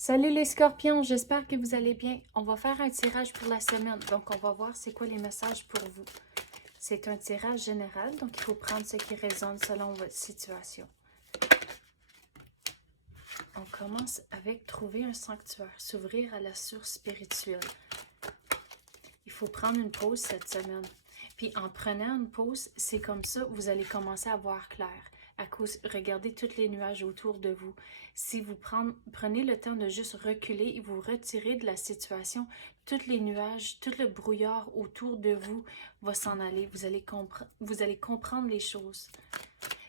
Salut les scorpions, j'espère que vous allez bien. On va faire un tirage pour la semaine, donc on va voir c'est quoi les messages pour vous. C'est un tirage général, donc il faut prendre ce qui résonne selon votre situation. On commence avec trouver un sanctuaire, s'ouvrir à la source spirituelle. Il faut prendre une pause cette semaine. Puis en prenant une pause, c'est comme ça, vous allez commencer à voir clair. Regardez tous les nuages autour de vous. Si vous prenez le temps de juste reculer et vous retirer de la situation, tous les nuages, tout le brouillard autour de vous va s'en aller. Vous allez comprendre les choses.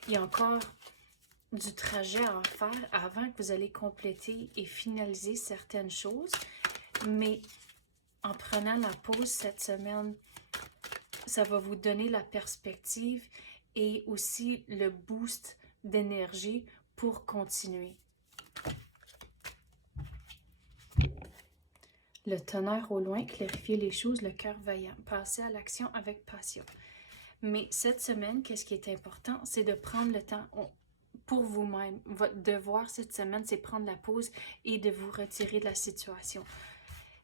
Il y a encore du trajet à en faire avant que vous allez compléter et finaliser certaines choses. Mais en prenant la pause cette semaine, ça va vous donner la perspective et aussi le boost d'énergie pour continuer. Le tonnerre au loin, clarifier les choses, le cœur vaillant, passer à l'action avec passion. Mais cette semaine, qu'est-ce qui est important, c'est de prendre le temps pour vous-même. Votre devoir cette semaine, c'est prendre la pause et de vous retirer de la situation.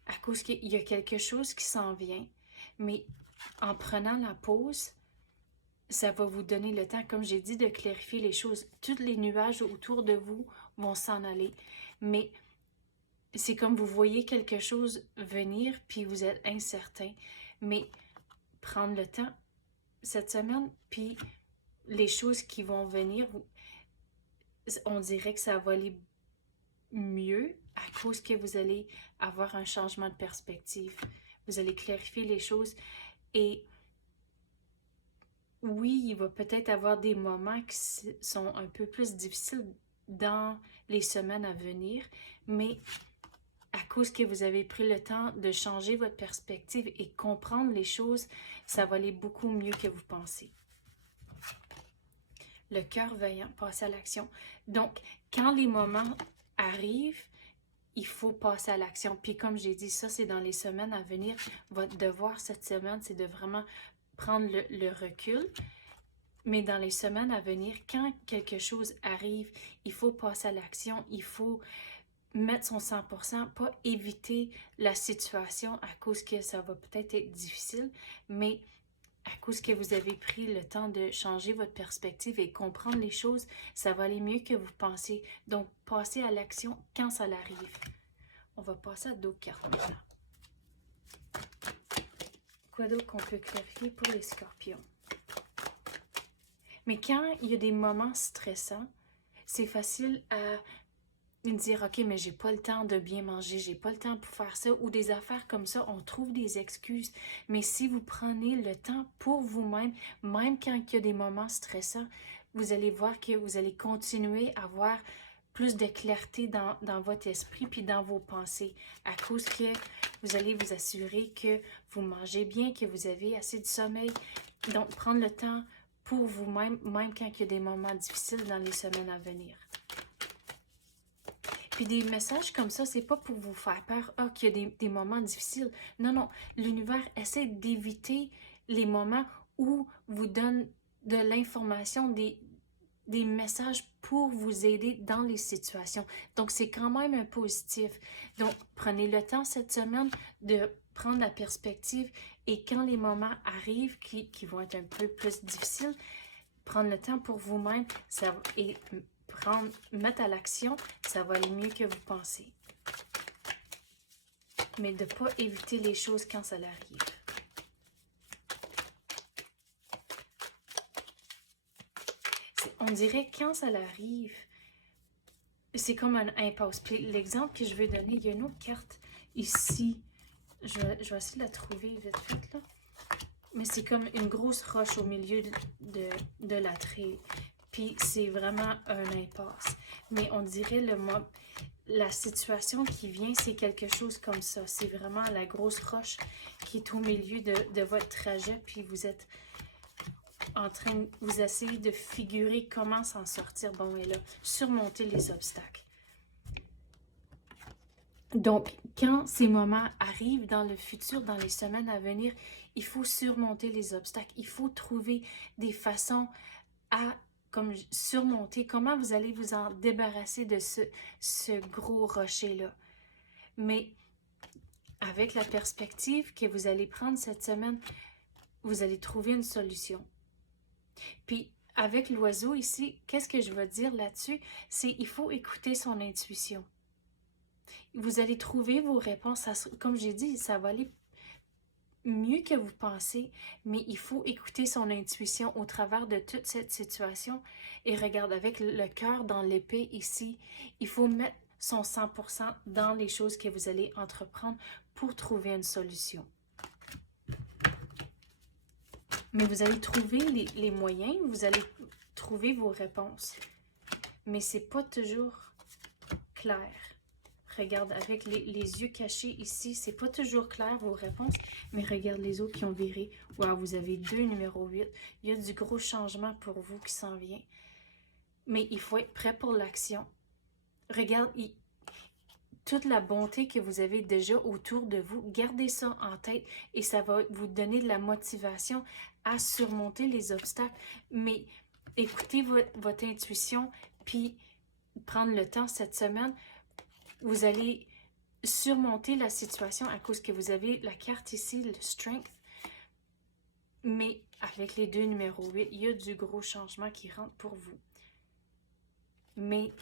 À cause qu'il y a quelque chose qui s'en vient, mais en prenant la pause, ça va vous donner le temps, comme j'ai dit, de clarifier les choses. Tous les nuages autour de vous vont s'en aller. Mais c'est comme vous voyez quelque chose venir, puis vous êtes incertain. Mais prendre le temps cette semaine, puis les choses qui vont venir, on dirait que ça va aller mieux à cause que vous allez avoir un changement de perspective. Vous allez clarifier les choses et oui, il va peut-être avoir des moments qui sont un peu plus difficiles dans les semaines à venir, mais à cause que vous avez pris le temps de changer votre perspective et comprendre les choses, ça va aller beaucoup mieux que vous pensez. Le cœur vaillant, passer à l'action. Donc, quand les moments arrivent, il faut passer à l'action. Puis comme j'ai dit, ça c'est dans les semaines à venir. Votre devoir cette semaine, c'est de vraiment prendre le recul. Mais dans les semaines à venir, quand quelque chose arrive, il faut passer à l'action, il faut mettre son 100%, pas éviter la situation à cause que ça va peut-être être difficile, mais à cause que vous avez pris le temps de changer votre perspective et comprendre les choses, ça va aller mieux que vous pensez. Donc, passez à l'action quand ça arrive. On va passer à d'autres cartes maintenant. Quoi d'autre qu'on peut clarifier pour les scorpions? Mais quand il y a des moments stressants, c'est facile à dire « Ok, mais j'ai pas le temps de bien manger, j'ai pas le temps pour faire ça » ou des affaires comme ça, on trouve des excuses. Mais si vous prenez le temps pour vous-même, même quand il y a des moments stressants, vous allez voir que vous allez continuer à avoir plus de clarté dans votre esprit puis dans vos pensées à cause que vous allez vous assurer que vous mangez bien, que vous avez assez de sommeil. Donc, prendre le temps pour vous-même, même quand il y a des moments difficiles dans les semaines à venir. Puis des messages comme ça, c'est pas pour vous faire peur, qu'il y a des moments difficiles. Non, non, l'univers essaie d'éviter les moments où vous donne de l'information, des messages pour vous aider dans les situations. Donc, c'est quand même un positif. Donc, prenez le temps cette semaine de prendre la perspective et quand les moments arrivent qui vont être un peu plus difficiles, prendre le temps pour vous-même et mettre à l'action, ça va aller mieux que vous pensez. Mais de ne pas éviter les choses quand ça arrive. On dirait que quand ça arrive, c'est comme un impasse. Puis l'exemple que je veux donner, il y a une autre carte ici. Je vais essayer de la trouver vite fait là. Mais c'est comme une grosse roche au milieu de la traîne. Puis c'est vraiment un impasse. Mais on dirait la situation qui vient, c'est quelque chose comme ça. C'est vraiment la grosse roche qui est au milieu de votre trajet. Puis vous êtes en train de vous essayer de figurer comment s'en sortir. Bon, et là, surmonter les obstacles. Donc, quand ces moments arrivent dans le futur, dans les semaines à venir, il faut surmonter les obstacles. Il faut trouver des façons à comme surmonter, comment vous allez vous en débarrasser de ce gros rocher-là. Mais avec la perspective que vous allez prendre cette semaine, vous allez trouver une solution. Puis, avec l'oiseau ici, qu'est-ce que je veux dire là-dessus? C'est qu'il faut écouter son intuition. Vous allez trouver vos réponses. Comme j'ai dit, ça va aller mieux que vous pensez, mais il faut écouter son intuition au travers de toute cette situation. Et regarde, avec le cœur dans l'épée ici, il faut mettre son 100% dans les choses que vous allez entreprendre pour trouver une solution. Mais vous allez trouver les moyens, vous allez trouver vos réponses. Mais c'est pas toujours clair. Regarde, avec les yeux cachés ici, c'est pas toujours clair vos réponses, mais regarde les autres qui ont viré. Wow, vous avez 2 numéro 8. Il y a du gros changement pour vous qui s'en vient. Mais il faut être prêt pour l'action. Regarde, toute la bonté que vous avez déjà autour de vous, gardez ça en tête et ça va vous donner de la motivation à surmonter les obstacles. Mais écoutez votre intuition, puis prendre le temps cette semaine. Vous allez surmonter la situation à cause que vous avez la carte ici, le Strength. Mais avec les 2 numéros 8, il y a du gros changement qui rentre pour vous. Mais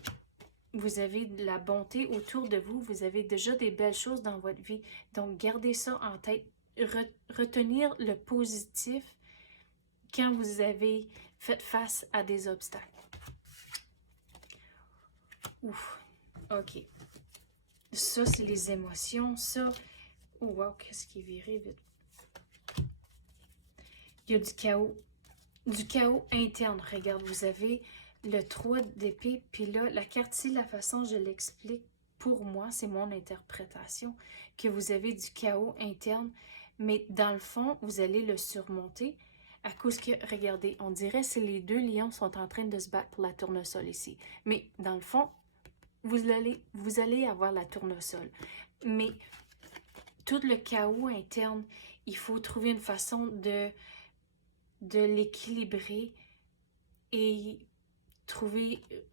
vous avez de la bonté autour de vous. Vous avez déjà des belles choses dans votre vie. Donc, gardez ça en tête. Retenir le positif quand vous avez fait face à des obstacles. Ouf, ok. Ça, c'est les émotions. Ça, oh wow, qu'est-ce qui est viré vite. Il y a du chaos. Du chaos interne. Regarde, vous avez le 3 d'épée. Puis là, la carte ici, la façon je l'explique, pour moi, c'est mon interprétation, que vous avez du chaos interne. Mais dans le fond, vous allez le surmonter à cause que, regardez, on dirait que les 2 lions sont en train de se battre pour la tournesol ici. Mais dans le fond, vous allez avoir la tournesol. Mais tout le chaos interne, il faut trouver une façon de l'équilibrer et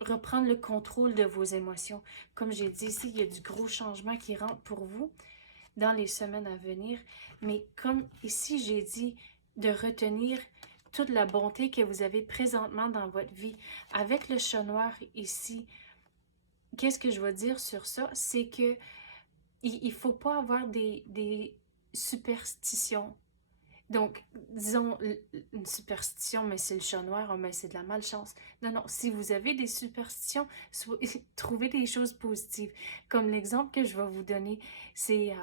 reprendre le contrôle de vos émotions. Comme j'ai dit ici, il y a du gros changement qui rentre pour vous dans les semaines à venir. Mais comme ici, j'ai dit de retenir toute la bonté que vous avez présentement dans votre vie. Avec le chat noir ici, qu'est-ce que je veux dire sur ça? C'est que il ne faut pas avoir des superstitions. Donc, disons, une superstition, mais c'est le chat noir, mais c'est de la malchance. Non, non, si vous avez des superstitions, trouvez des choses positives. Comme l'exemple que je vais vous donner, c'est,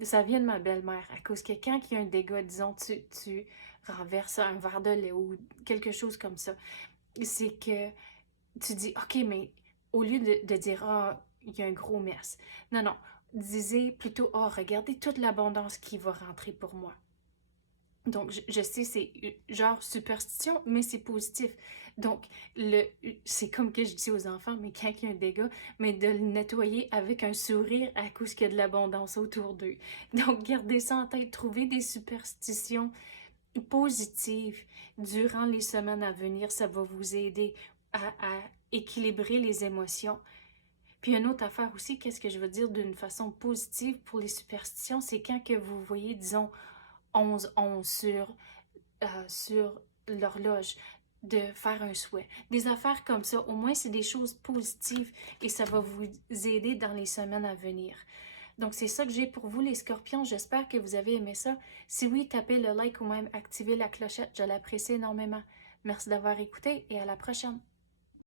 ça vient de ma belle-mère, à cause que quand il y a un dégât, disons, tu renverses un verre de lait ou quelque chose comme ça, c'est que tu dis, OK, mais au lieu de dire, ah, il y a un gros mess. Non, non, disez plutôt, oh, regardez toute l'abondance qui va rentrer pour moi. Donc, je sais, c'est genre superstition, mais c'est positif. Donc, c'est comme que je dis aux enfants, mais quand il y a un dégât, mais de le nettoyer avec un sourire à cause qu'il y a de l'abondance autour d'eux. Donc, gardez ça en tête, trouvez des superstitions positives durant les semaines à venir. Ça va vous aider à équilibrer les émotions. Puis une autre affaire aussi, qu'est-ce que je veux dire d'une façon positive pour les superstitions, c'est quand que vous voyez, disons, 11-11 sur l'horloge, de faire un souhait. Des affaires comme ça, au moins c'est des choses positives et ça va vous aider dans les semaines à venir. Donc c'est ça que j'ai pour vous les scorpions, j'espère que vous avez aimé ça. Si oui, tapez le like ou même activez la clochette, je l'apprécie énormément. Merci d'avoir écouté et à la prochaine.